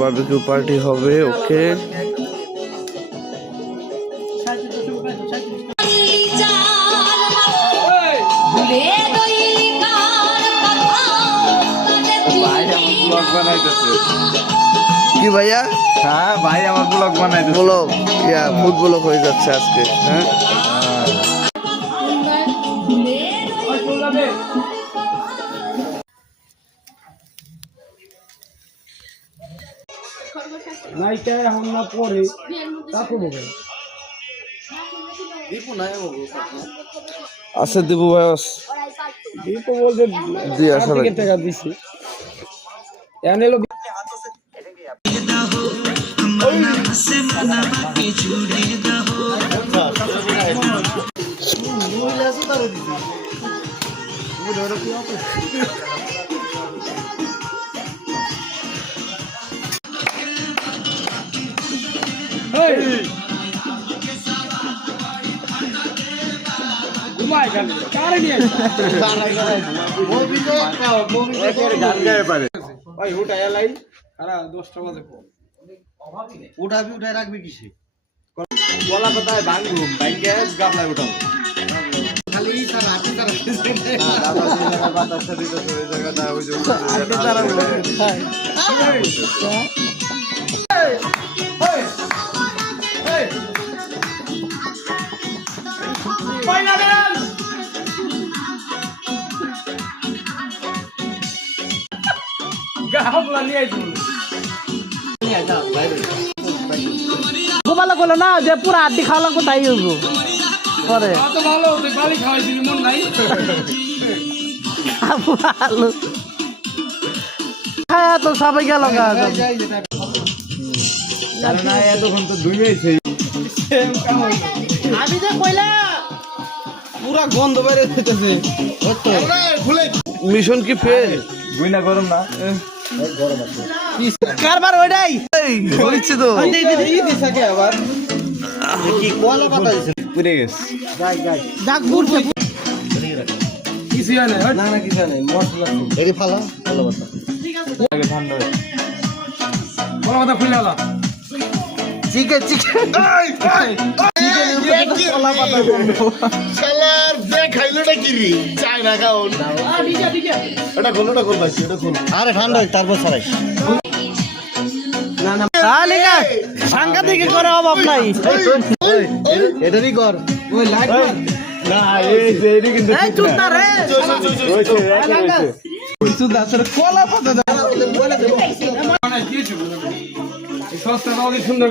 Barbecue party হবে। ওকে, কি ভাইয়া? হ্যাঁ ভাই, আমার ব্লগ বানাইতে। ব্লগ, ইয়া ফুড ব্লগ হয়ে যাচ্ছে আজকে। হ্যাঁ, নাইটা এখন না পরে তারপর বলবে আছে দিবু ভাইস দীপু বলতে দিয়ে আসা থেকে টাকা দিছি এনে লোক ঘুমাই গেল কারে নিয়ে ভাই ওটা এলাই আরে 10টা বাজে উঠাবি, উঠায় রাখবি কিসে? গলা পাতায় ভাঙবো, ভাঙকে গাবলায় উঠাবো। খালি সারা আটি তারা বাতাসটা দিতে ওই জায়গাটা ওই যে আটি তারা গাবলা নিয়ে আইছো গোপালা করলো না যে পুরো আড্ডি খাওয়া লাগবো তাই হইবো পরে তো ভালো তুই বালি খাওয়াইছিলি মন নাই ভালো হ্যাঁ তো সবাই গেল না এতক্ষণ তো ধুইয়েছে। আমি যে কইলা পুরা গন্ধ বাইরে হইতেছে। মিশন কি ফেল? বুইনা গরম না? কারবার ওইটাই হইছে তো। আবার কি কোয়ালা পাতা দিছে পুড়ে গেছে। যাক বুড়ছে কিছু না না না কিছু নাই, মশলা এরি ফালা ভালো কথা। আগে ঠান্ডা হয় বড় কথা খুলে আলা চিকেন চিকেন শালার যে খাইলোটা কি রে চাই না খাও এটা খোল, এটা খোল ভাই, এটা খোল। আরে ঠান্ডা হয় তারপর ছড়াই। তাহলে সাংঘাতিক করে অভাব নাই এটারই কর ওই লাইট না এই যে এডি কিন্তু এই চুপ না রে কিছু দাসের কোলা পাতা দাও মানে কি ছিল এই সস্তা দাও সুন্দর